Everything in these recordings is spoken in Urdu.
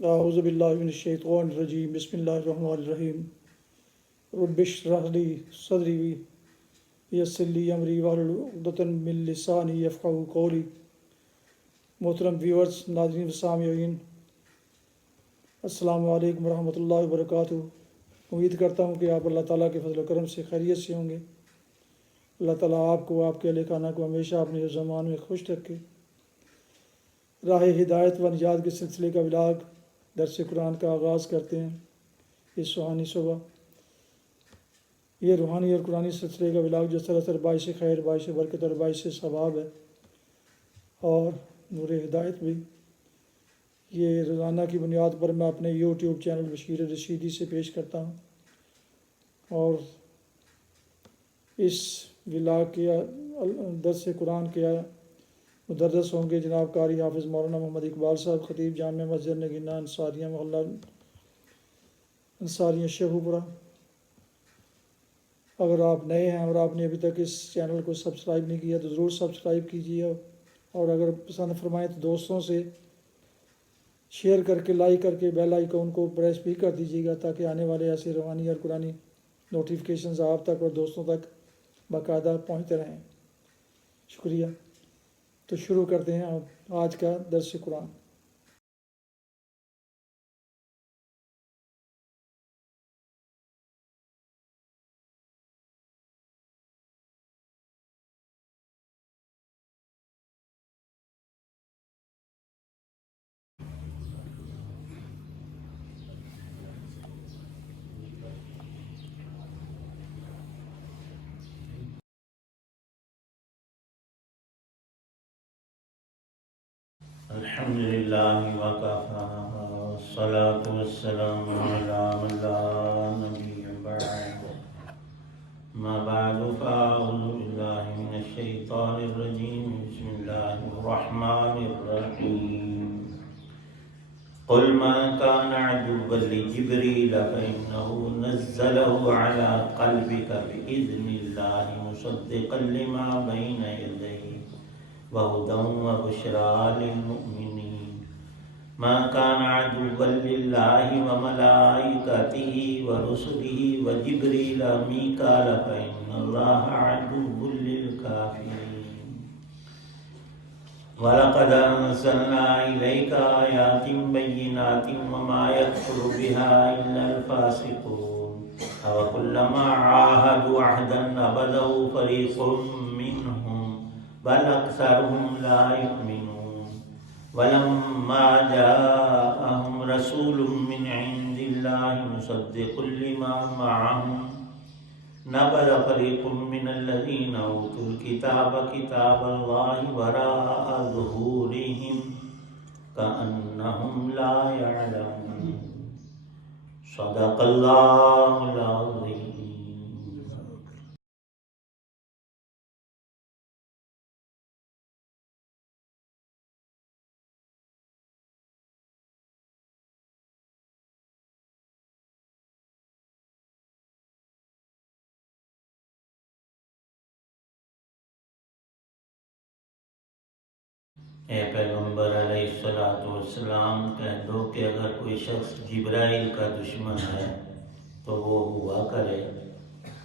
اعوذ باللہ من الشیطان الرجیم بسم اللہ الرحمن الرحیم رب اشرح لی صدری یسر لی امری واحلل عقدۃ من لسانی یفقہوا قولی۔ محترم ویورز، ناظرین و سامعین، السلام علیکم ورحمۃ اللہ وبرکاتہ۔ امید کرتا ہوں کہ آپ اللہ تعالیٰ کے فضل و کرم سے خیریت سے ہوں گے۔ اللہ تعالیٰ آپ کو، آپ کے اہل خانہ کو ہمیشہ اپنے زمان میں خوش رکھے۔ راہ ہدایت و نجات کے سلسلے کا ولاگ درس قرآن کا آغاز کرتے ہیں اس سہانی صبح۔ یہ روحانی اور قرآنی سلسلے کا ولاگ جو سراسر باعث خیر، باعث برکت اور باعث ثواب ہے اور نور ہدایت بھی، یہ روزانہ کی بنیاد پر میں اپنے یوٹیوب چینل بشیر رشیدی سے پیش کرتا ہوں، اور اس ولاگ کے درس قرآن کے مدرس ہوں گے جناب قاری حافظ مولانا محمد اقبال صاحب، خطیب جامع مسجد نگینہ انصاریہ محلہ انصاریہ شیخو پورہ۔ اگر آپ نئے ہیں اور آپ نے ابھی تک اس چینل کو سبسکرائب نہیں کیا تو ضرور سبسکرائب کیجیے، اور اگر پسند فرمائیں تو دوستوں سے شیئر کر کے، لائک کر کے بیل آئیکن کو پریس بھی کر دیجیے گا، تاکہ آنے والے ایسے روحانی اور قرآنی نوٹیفیکیشنز آپ تک اور دوستوں تک باقاعدہ پہنچتے رہیں۔ شکریہ۔ تو شروع کرتے ہیں آج کا درس قرآن۔ الحمدللہ وکفی والصلاة والسلام علی من لا نبی بعد، ما بعد فاعوذ باللہ من الشیطان الرجیم، بسم اللہ الرحمن الرحیم۔ قل ما كان عدوا لجبريل فإنه نزله على قلبك بإذن الله مصدقا لما بين يديه وهدى وبشرى للمؤمنين۔ ما كان عدوا لله وملائكته ورسله وجبريل وميكال فإن الله عدو للكافرين۔ وَلَقَدْ أَنزَلْنَا إِلَيْكَ آيَاتٍ بَيِّنَاتٍ وَمَا يَكْفُرُ بِهَا إِلَّا الْفَاسِقُونَ أَوَكُلَّمَا عَاهَدُوا عَهْدًا نَبَذَهُ فَرِيقٌ مِّنْهُمْ بَلْ أَكْثَرُهُمْ لَا يُؤْمِنُونَ وَلَمَّا جَاءَهُمْ رَسُولٌ مِّنْ عِندِ اللَّهِ مُصَدِّقٌ لِّمَا مَعَهُمْ نبذ فریق من الذین اوتوا الکتاب کتاب اللہ وراء ظہورہم کأنہم لا یعلمون۔ صدق اللہ العظیم۔ اے پیغمبر علیہ السلام، کہہ دو کہ اگر کوئی شخص جبرائیل کا دشمن ہے تو وہ ہوا کرے۔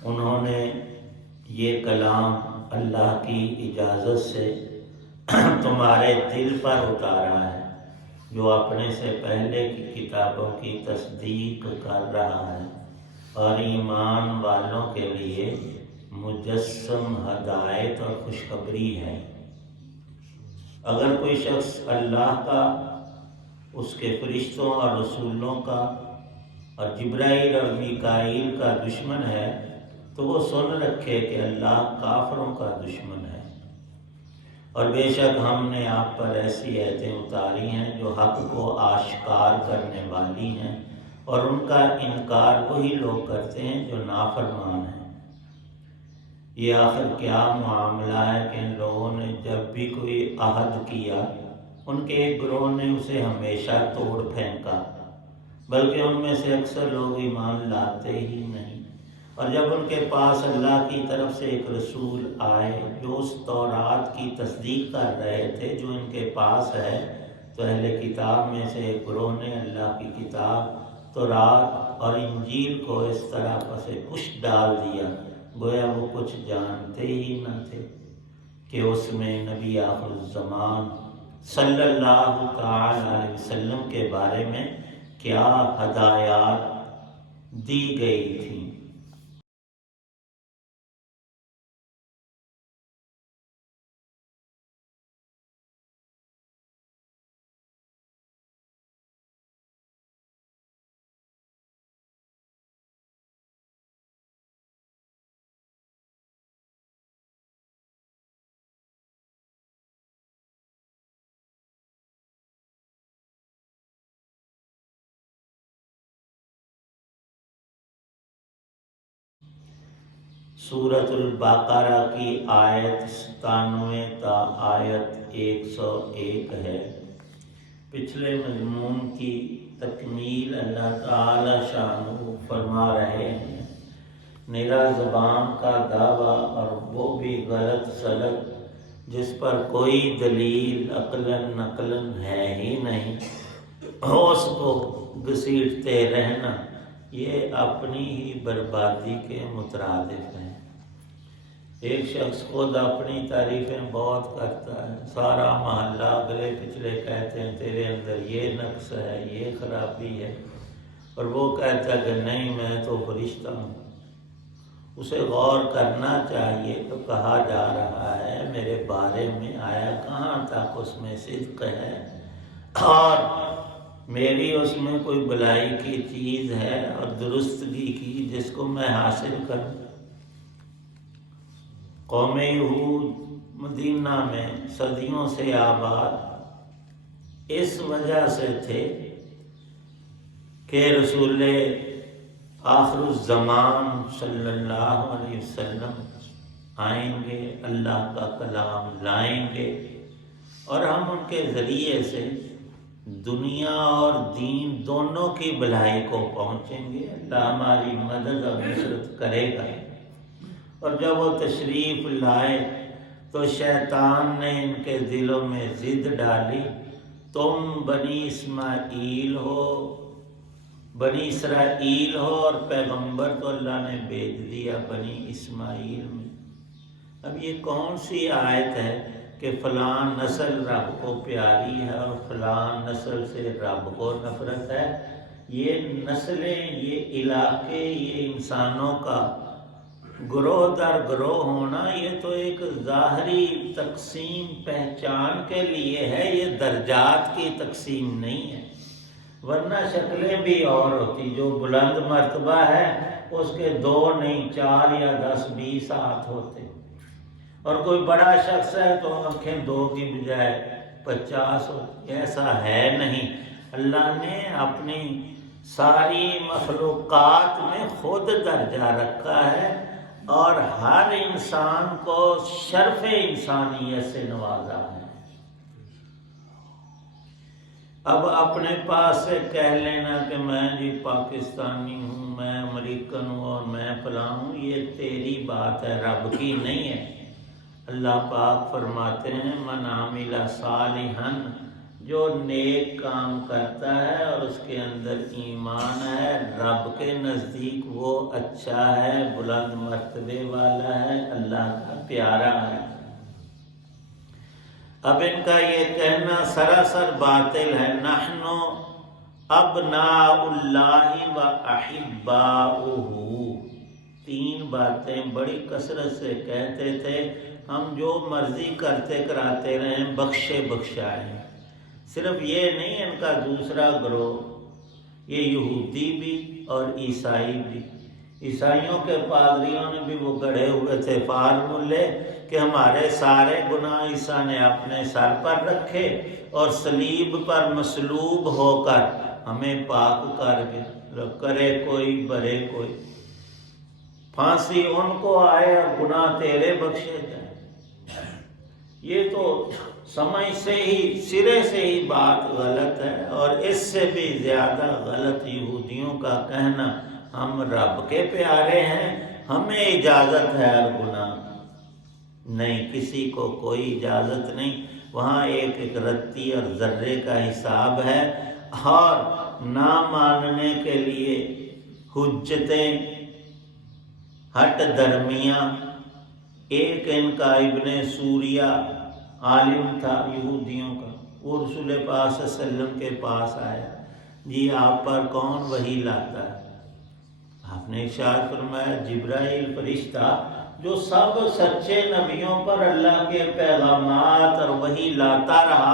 انہوں نے یہ کلام اللہ کی اجازت سے تمہارے دل پر اتارا ہے، جو اپنے سے پہلے کی کتابوں کی تصدیق کر رہا ہے اور ایمان والوں کے لیے مجسم ہدایت اور خوشخبری ہے۔ اگر کوئی شخص اللہ کا، اس کے فرشتوں اور رسولوں کا اور جبرائیل اور میکائیل کا دشمن ہے تو وہ سن رکھے کہ اللہ کافروں کا دشمن ہے، اور بے شک ہم نے آپ پر ایسی آیتیں اتاری ہیں جو حق کو آشکار کرنے والی ہیں، اور ان کا انکار وہی لوگ کرتے ہیں جو نافرمان ہیں۔ یہ آخر کیا معاملہ ہے کہ ان لوگوں نے جب بھی کوئی عہد کیا، ان کے ایک گروہ نے اسے ہمیشہ توڑ پھینکا، بلکہ ان میں سے اکثر لوگ ایمان لاتے ہی نہیں۔ اور جب ان کے پاس اللہ کی طرف سے ایک رسول آئے جو اس تورات کی تصدیق کر رہے تھے جو ان کے پاس ہے، تو اہل کتاب میں سے ایک گروہ نے اللہ کی کتاب تورات اور انجیل کو اس طرح پس پش ڈال دیا گویا وہ کچھ جانتے ہی نہ تھے کہ اس میں نبی آخر الزمان صلی اللہ تعالی علیہ وسلم کے بارے میں کیا ہدایات دی گئی تھیں۔ سورۃ البقرہ کی آیت 97 تا آیت 101 ہے۔ پچھلے مضمون کی تکمیل اللہ تعالی شانہ فرما رہے ہیں، نرا زبان کا دعویٰ اور وہ بھی غلط سلط جس پر کوئی دلیل عقلاً نقلاً ہے ہی نہیں، اس کو گھسیٹتے رہنا یہ اپنی ہی بربادی کے مترادف ہے۔ ایک شخص خود اپنی تعریفیں بہت کرتا ہے، سارا محلہ اگلے پچھلے کہتے ہیں تیرے اندر یہ نقص ہے، یہ خرابی ہے، اور وہ کہتا ہے کہ نہیں میں تو فرشتہ ہوں۔ اسے غور کرنا چاہیے تو کہا جا رہا ہے میرے بارے میں آیا کہاں تک اس میں صدق ہے اور میری اس میں کوئی بلائی کی چیز ہے اور درستگی کی جس کو میں حاصل کروں۔ قوم یہود مدینہ میں صدیوں سے آباد اس وجہ سے تھے کہ رسول آخر الزمان صلی اللہ علیہ وسلم آئیں گے، اللہ کا کلام لائیں گے اور ہم ان کے ذریعے سے دنیا اور دین دونوں کی بھلائی کو پہنچیں گے، اللہ ہماری مدد اور نصرت کرے گا۔ اور جب وہ تشریف لائے تو شیطان نے ان کے دلوں میں ضد ڈالی، تم بنی اسماعیل ہو، بنی اسرائیل ہو، اور پیغمبر تو اللہ نے بھیج دیا بنی اسماعیل میں۔ اب یہ کون سی آیت ہے کہ فلاں نسل رب کو پیاری ہے اور فلاں نسل سے رب کو نفرت ہے؟ یہ نسلیں، یہ علاقے، یہ انسانوں کا گروہ در گروہ ہونا یہ تو ایک ظاہری تقسیم پہچان کے لیے ہے، یہ درجات کی تقسیم نہیں ہے، ورنہ شکلیں بھی اور ہوتی۔ جو بلند مرتبہ ہے اس کے 2 نہیں 4 یا 10 20 ہاتھ ہوتے، اور کوئی بڑا شخص ہے تو آنکھیں 2 کی بجائے 50 ہوتی۔ ایسا ہے نہیں، اللہ نے اپنی ساری مخلوقات میں خود درجہ رکھا ہے اور ہر انسان کو شرف انسانیت سے نوازا ہے۔ اب اپنے پاس سے کہہ لینا کہ میں جی پاکستانی ہوں، میں امریکن ہوں اور میں فلاں ہوں، یہ تیری بات ہے، رب کی نہیں ہے۔ اللہ پاک فرماتے ہیں من عامل صالحا، جو نیک کام کرتا ہے اور اس کے اندر ایمان ہے، رب کے نزدیک وہ اچھا ہے، بلند مرتبے والا ہے، اللہ کا پیارا ہے۔ اب ان کا یہ کہنا سراسر باطل ہے۔ نحن ابناء اللہ و احباؤہ، 3 باتیں بڑی کثرت سے کہتے تھے، ہم جو مرضی کرتے کراتے رہیں، بخشے بخشائیں۔ صرف یہ نہیں، ان کا دوسرا گروہ یہ یہودی بھی اور عیسائی بھی۔ عیسائیوں کے پادریوں نے بھی وہ گڑھے ہوئے تھے فارمولے کہ ہمارے سارے گناہ عیسیٰ نے اپنے سر پر رکھے اور صلیب پر مصلوب ہو کر ہمیں پاک کر گئے، کرے کوئی برے کوئی، پھانسی ان کو آئے اور گناہ تیرے بخشے جائے۔ یہ تو سمجھ سے ہی، سرے سے ہی بات غلط ہے، اور اس سے بھی زیادہ غلط یہودیوں کا کہنا ہم رب کے پیارے ہیں، ہمیں اجازت ہے ہر گناہ۔ نہیں، کسی کو کوئی اجازت نہیں، وہاں ایک ایک رتی اور ذرے کا حساب ہے، اور نہ ماننے کے لیے حجتیں ہٹ درمیاں۔ ایک ان کا ابن سوریہ عالم تھا یہودیوں کا، وہ رسول پاک صلی اللہ علیہ وسلم کے پاس آیا، جی آپ پر کون وحی لاتا ہے؟ آپ نے ارشاد فرمایا جبرائیل فرشتہ جو سب سچے نبیوں پر اللہ کے پیغامات اور وحی لاتا رہا،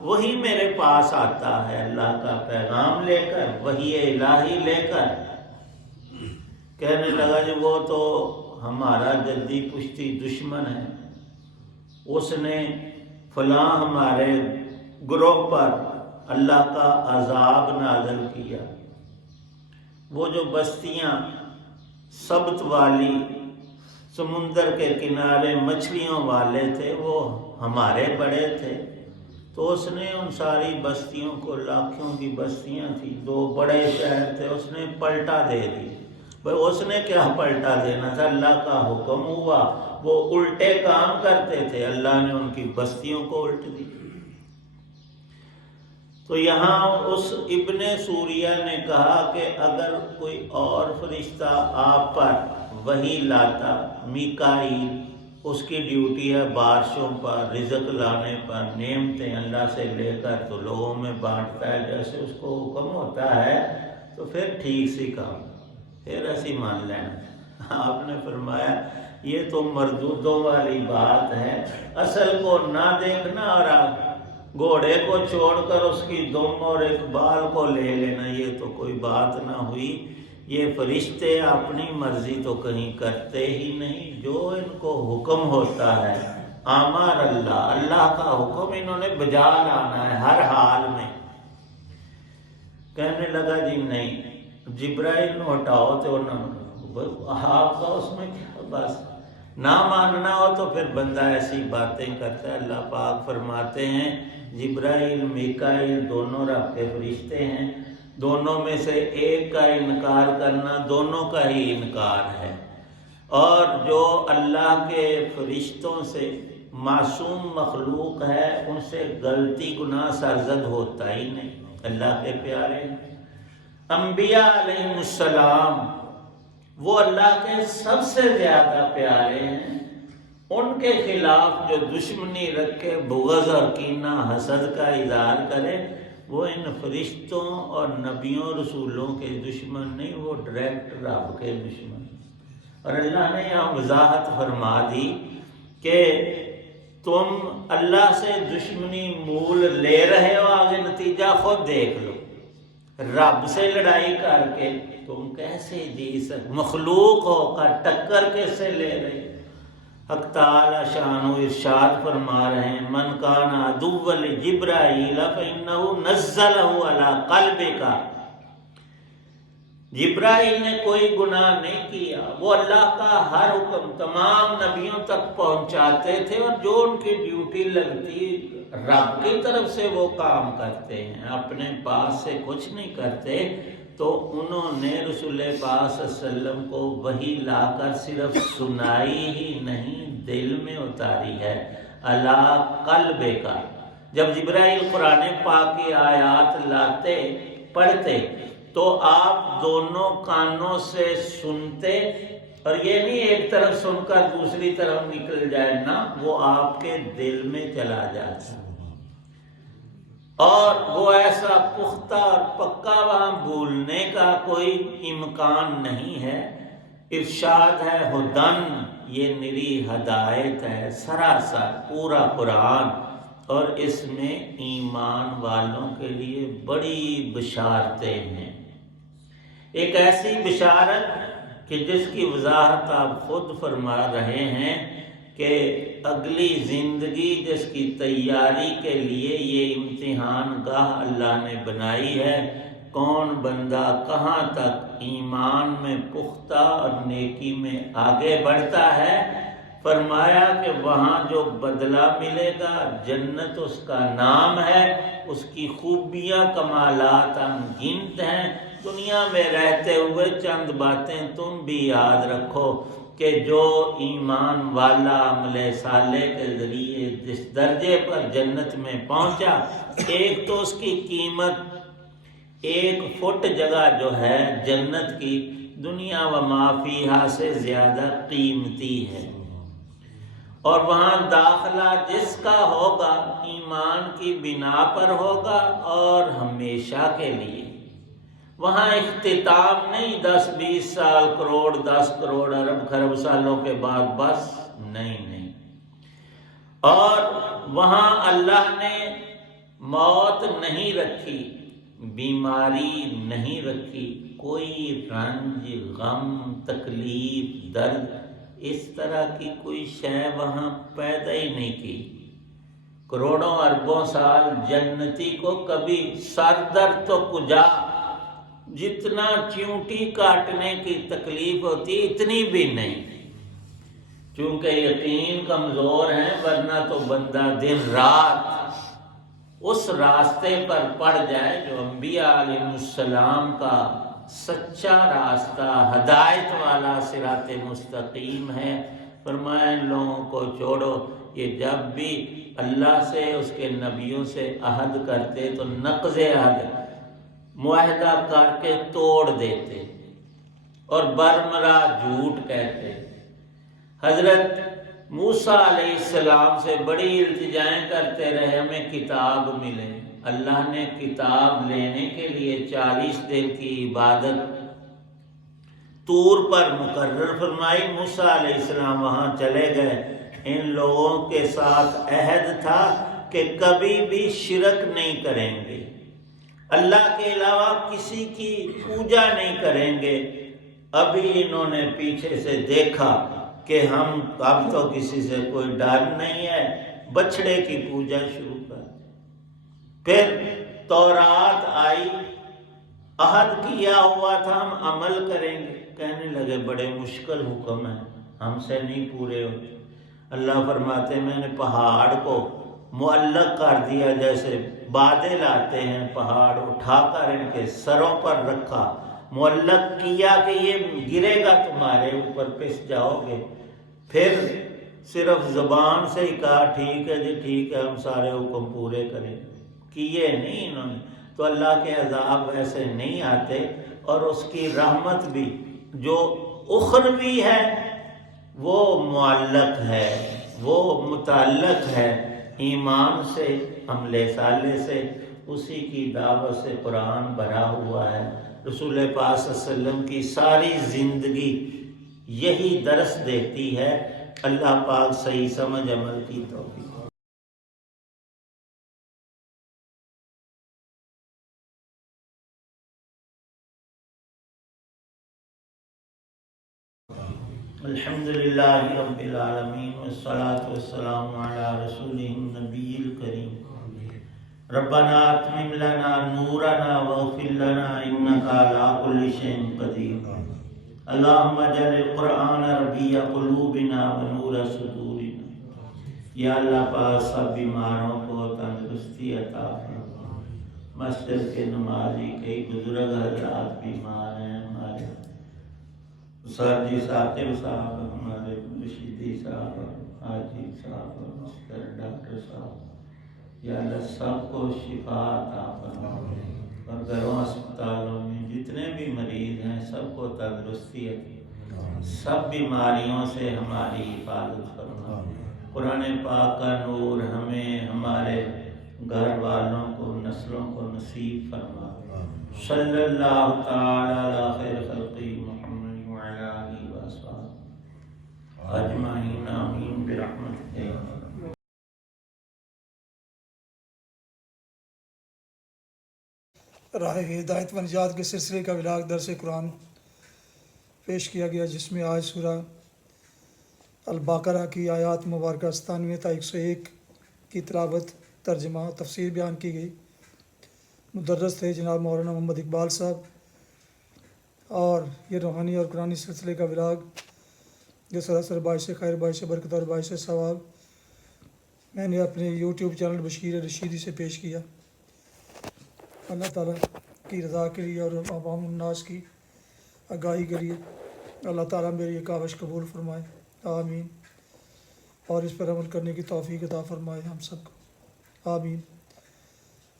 وہی میرے پاس آتا ہے اللہ کا پیغام لے کر، وحی الہی لے کر۔ کہنے لگا جی وہ تو ہمارا جدی پشتی دشمن ہے، اس نے فلاں ہمارے گروہ پر اللہ کا عذاب نازل کیا۔ وہ جو بستیاں سبت والی سمندر کے کنارے مچھلیوں والے تھے وہ ہمارے بڑے تھے، تو اس نے ان ساری بستیوں کو، لاکھوں کی بستیاں تھیں، 2 بڑے شہر تھے، اس نے پلٹا دے دی۔ بھائی اس نے کیا پلٹا دینا تھا، اللہ کا حکم ہوا، وہ الٹے کام کرتے تھے، اللہ نے ان کی بستیوں کو الٹ دی۔ تو یہاں اس ابن سوریہ نے کہا کہ اگر کوئی اور فرشتہ آپ پر وحی لاتا، میکائیل، اس کی ڈیوٹی ہے بارشوں پر، رزق لانے پر، نعمتیں اللہ سے لے کر تو لوگوں میں بانٹتا ہے جیسے اس کو حکم ہوتا ہے، تو پھر ٹھیک سی کام، پھر ایسی مان لینا۔ آپ نے فرمایا یہ تو مردودوں والی بات ہے، اصل کو نہ دیکھنا اور آپ گھوڑے کو چھوڑ کر اس کی دم اور ایک بال کو لے لینا، یہ تو کوئی بات نہ ہوئی۔ یہ فرشتے اپنی مرضی تو کہیں کرتے ہی نہیں، جو ان کو حکم ہوتا ہے، امر اللہ، اللہ کا حکم انہوں نے بجا لانا ہے ہر حال میں۔ کہنے لگا جی نہیں، جبرائیل نو ہٹاؤ، تو آپ کا اس میں کیا، بس نہ ماننا ہو تو پھر بندہ ایسی باتیں کرتا ہے۔ اللہ پاک فرماتے ہیں جبرائیل میکائیل دونوں رب کے فرشتے ہیں، دونوں میں سے ایک کا انکار کرنا دونوں کا ہی انکار ہے، اور جو اللہ کے فرشتوں سے معصوم مخلوق ہے ان سے غلطی گناہ سرزد ہوتا ہی نہیں۔ اللہ کے پیارے انبیاء علیہ السلام وہ اللہ کے سب سے زیادہ پیارے ہیں، ان کے خلاف جو دشمنی رکھے، بغض اور کینہ حسد کا اظہار کرے، وہ ان فرشتوں اور نبیوں رسولوں کے دشمن نہیں، وہ ڈائریکٹ رب کے دشمن۔ اور اللہ نے یہاں وضاحت فرما دی کہ تم اللہ سے دشمنی مول لے رہے ہو، آگے نتیجہ خود دیکھ لو۔ رب سے لڑائی کر کے تم کیسے جی مخلوق ہو کر ٹکر کیسے لے رہے؟ حق تعالی شانہ ارشاد فرما رہے ہیں من کان عدوا لجبرائیل فإنہ نزلہ علی قلبک۔ جبرائیل نے کوئی گناہ نہیں کیا، وہ اللہ کا ہر حکم تمام نبیوں تک پہنچاتے تھے، اور جو ان کی ڈیوٹی لگتی رب کی طرف سے وہ کام کرتے ہیں، اپنے پاس سے کچھ نہیں کرتے۔ تو انہوں نے رسول پاک صلی اللہ علیہ وسلم کو وحی لا کر صرف سنائی ہی نہیں، دل میں اتاری ہے، علی قلبک۔ جب جبرائیل قرآن پاک کی آیات لاتے پڑھتے تو آپ دونوں کانوں سے سنتے، اور یہ نہیں ایک طرف سن کر دوسری طرف نکل جائے، نا، وہ آپ کے دل میں چلا جاتا، اور وہ ایسا پختہ اور پکا وہاں بھولنے کا کوئی امکان نہیں ہے۔ ارشاد ہے ہدن، یہ نری ہدایت ہے، سراسر پورا قرآن، اور اس میں ایمان والوں کے لیے بڑی بشارتیں ہیں۔ ایک ایسی بشارت کہ جس کی وضاحت آپ خود فرما رہے ہیں کہ اگلی زندگی جس کی تیاری کے لیے یہ امتحان گاہ اللہ نے بنائی ہے، کون بندہ کہاں تک ایمان میں پختہ اور نیکی میں آگے بڑھتا ہے، فرمایا کہ وہاں جو بدلہ ملے گا جنت اس کا نام ہے، اس کی خوبیاں کمالات انگنت ہیں۔ دنیا میں رہتے ہوئے چند باتیں تم بھی یاد رکھو کہ جو ایمان والا عمل صالح کے ذریعے جس درجے پر جنت میں پہنچا، ایک تو اس کی قیمت 1 فٹ جگہ جو ہے جنت کی دنیا و ما فیہا سے زیادہ قیمتی ہے، اور وہاں داخلہ جس کا ہوگا ایمان کی بنا پر ہوگا اور ہمیشہ کے لیے۔ وہاں اختتام نہیں 10-20 سال، کروڑ 10 کروڑ ارب خرب سالوں کے بعد بس، نہیں۔ اور وہاں اللہ نے موت نہیں رکھی، بیماری نہیں رکھی، کوئی رنج غم تکلیف درد اس طرح کی کوئی شے وہاں پیدا ہی نہیں کی۔ کروڑوں اربوں سال جنتی کو کبھی سر درد تو کجا، جتنا چیونٹی کاٹنے کی تکلیف ہوتی اتنی بھی نہیں، چونکہ یقین کمزور ہیں، ورنہ تو بندہ دن رات اس راستے پر پڑ جائے جو انبیاء علیہ السلام کا سچا راستہ ہدایت والا صراط مستقیم ہے۔ فرمایا ان لوگوں کو چھوڑو، یہ جب بھی اللہ سے اس کے نبیوں سے عہد کرتے تو نقض عہد معاہدہ کر کے توڑ دیتے اور برمرا جھوٹ کہتے۔ حضرت موسیٰ علیہ السلام سے بڑی التجائیں کرتے رہے ہمیں کتاب ملے، اللہ نے کتاب لینے کے لیے 40 دن کی عبادت طور پر مقرر فرمائی۔ موسیٰ علیہ السلام وہاں چلے گئے، ان لوگوں کے ساتھ عہد تھا کہ کبھی بھی شرک نہیں کریں گے، اللہ کے علاوہ کسی کی پوجا نہیں کریں گے۔ ابھی انہوں نے پیچھے سے دیکھا کہ ہم اب تو کسی سے کوئی ڈر نہیں ہے، بچھڑے کی پوجا شروع کر۔ پھر تورات آئی، عہد کیا ہوا تھا ہم عمل کریں گے، کہنے لگے بڑے مشکل حکم ہے، ہم سے نہیں پورے ہوتے۔ اللہ فرماتے ہیں میں نے پہاڑ کو معلق کر دیا، جیسے بادل آتے ہیں پہاڑ اٹھا کر ان کے سروں پر رکھا، معلق کیا کہ یہ گرے گا تمہارے اوپر، پس جاؤ گے۔ پھر صرف زبان سے ہی کہا ٹھیک ہے جی ٹھیک ہے، ہم سارے حکم پورے کریں، کیے نہیں انہوں نے۔ تو اللہ کے عذاب ایسے نہیں آتے، اور اس کی رحمت بھی جو اخروی ہے وہ معلق ہے، وہ متعلق ہے ایمان سے، عمل صالح سے، اسی کی دعوت سے قرآن بھرا ہوا ہے۔ رسول پاک صلی اللہ علیہ وسلم کی ساری زندگی یہی درس دیتی ہے۔ اللہ پاک صحیح سمجھ عمل کی توفیق۔ الحمدللہ رب العالمین والصلاة والسلام علی رسولہ النبی الکریم۔ ربنا اتمم لنا نورنا واغفر لنا انک علی کل شیء قدیر۔ اللہم اجعل القرآن ربیع قلوبنا ونور صدورنا۔ یا اللہ پاک سب بیماروں کو تندرستی عطا فرما۔ مسجد کے نمازی کئی بزرگ حضرات بیمار ہیں، ہمارے سر جی ثاقب صاحب، ہمارے رشیدی صاحب، حاجی صاحب، مستر ڈاکٹر صاحب، یا اللہ سب کو شفا عطا فرما، اور گھروں اسپتالوں میں جتنے بھی مریض ہیں سب کو تندرستی عطا، سب بیماریوں سے ہماری حفاظت فرما۔ قرآن پاک کا نور ہمیں، ہمارے گھر والوں کو، نسلوں کو نصیب فرما۔ صلی اللہ تعالی علی خیر خلقہ محمد وعلی آلہ وصحبہ اجمعین، آمین برحمتک۔ راہ ہدایت و نجات کے سلسلے کا ولاغ درس قرآن پیش کیا گیا، جس میں آج سورہ البقرہ کی آیات مبارکہ 97 تا 101 کی تلاوت، ترجمہ، تفسیر بیان کی گئی۔ مدرس تھے جناب مولانا محمد اقبال صاحب، اور یہ روحانی اور قرآنی سلسلے کا ولاغ جو سراسر باعث خیر، باعث برکت اور باعث ثواب میں نے اپنے یوٹیوب چینل بشیر رشیدی سے پیش کیا۔ اللہ تعالیٰ کی رضا کے لیے اور عوام الناس کی آگاہی کے لیے اللہ تعالیٰ میری یہ کاوش قبول فرمائے، آمین، اور اس پر عمل کرنے کی توفیق عطا فرمائے ہم سب کو، آمین۔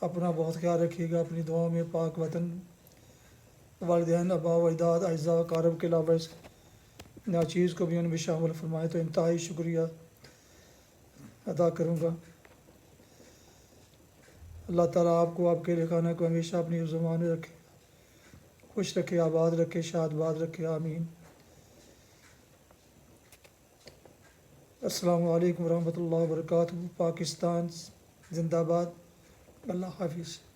اپنا بہت خیال رکھیے گا، اپنی دعاؤں میں پاک وطن، والدین، آباء و اجداد، اعزاء و اقارب کے علاوہ اس ناچیز کو بھی ان میں شامل فرمائے تو انتہائی شکریہ ادا کروں گا۔ اللہ تعالیٰ آپ کو، آپ کے اہل خانہ کو ہمیشہ اپنی زبان میں رکھے، خوش رکھے، آباد رکھے، شاد باد رکھے، آمین۔ السلام علیکم ورحمۃ اللہ وبرکاتہ۔ پاکستان زندہ باد۔ اللہ حافظ۔